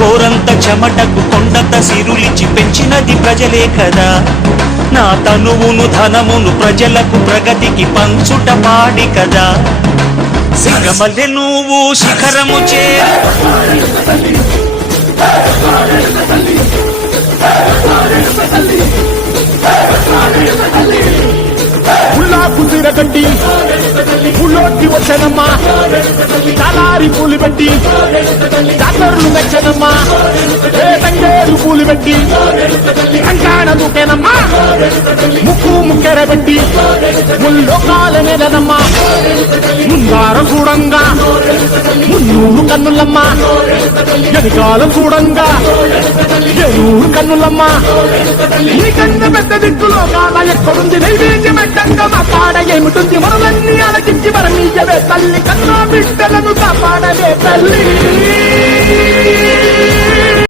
గోరంత చెమటకు కొండంత సిరులిచి పెంచినది ప్రజలే కదా. నా తనువును ధనమును ప్రజలకు ప్రగతికి పంచుట పాడి కదా. సిగమల్లె నువ్వు శిఖరము ఉల్లాకు సిరగడ్డి ఉల్లోకి వచ్చనమ్మా, చాలారి పూలు పెట్టి జాతరలు మెచ్చనమ్మా, తంగేరు పూలు పెట్టి కంకాణ దూకేనమ్మా, ముక్కు ముక్కెర పెట్టి ముల్లోకాల మీదనమ్మా, ముందార చూడంగా మున్నూరు కన్నులమ్మా, ఎనకాల చూడంగా ఎనూరు కన్నులమ్మా, ఈ కన్ను పెద్ద దిక్కులో కాల ఎక్కడుంది నైవేద్యం ఎట్టంగా మా కాడ ఏమిటుంది, మనలన్నీ అలకించి మరమీయవే తల్లి, కన్నా బిడ్డలను కాపాడవే తల్లి.